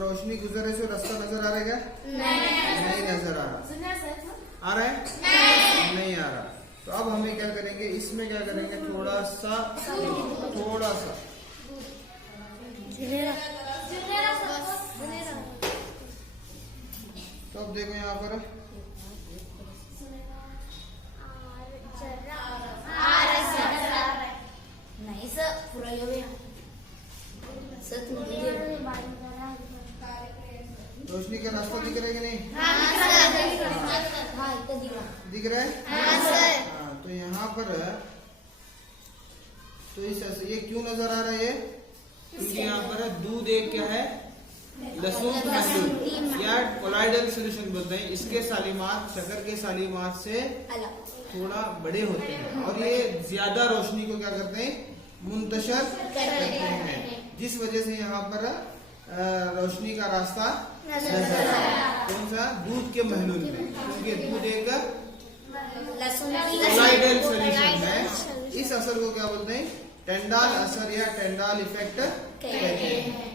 रोशनी गुजरे से रास्ता नजर आ रहा है क्या? नहीं नजर आ रहा। आ रहा है? नहीं आ रहा। तो अब हमें क्या करेंगे, इसमें क्या करेंगे, थोड़ा सा तो अब देखो यहाँ पर नहीं सर, पूरा हो गया सर। रोशनी का रास्ता दिख रहा है कि नहीं? दिख रहा है? हाँ, तो यहाँ पर तो ये क्यों नजर आ रहा है? क्योंकि यहाँ पर दूध एक क्या है, लहसुन महलूल या कोलाइडल सोल्यूशन बोलते हैं। इसके सालिमात शक्कर के सालिमात से थोड़ा बड़े होते हैं और ये ज्यादा रोशनी को क्या करते हैं, मुंतशर करते हैं, जिस वजह से यहाँ पर रोशनी का रास्ता नजर आ रहा है। कौन सा? दूध के महलूल में, क्योंकि दूध एक कोलाइडल सोल्यूशन है। इस असर को क्या बोलते हैं? टेंडाल असर या टेंडाल इफेक्ट कहते हैं।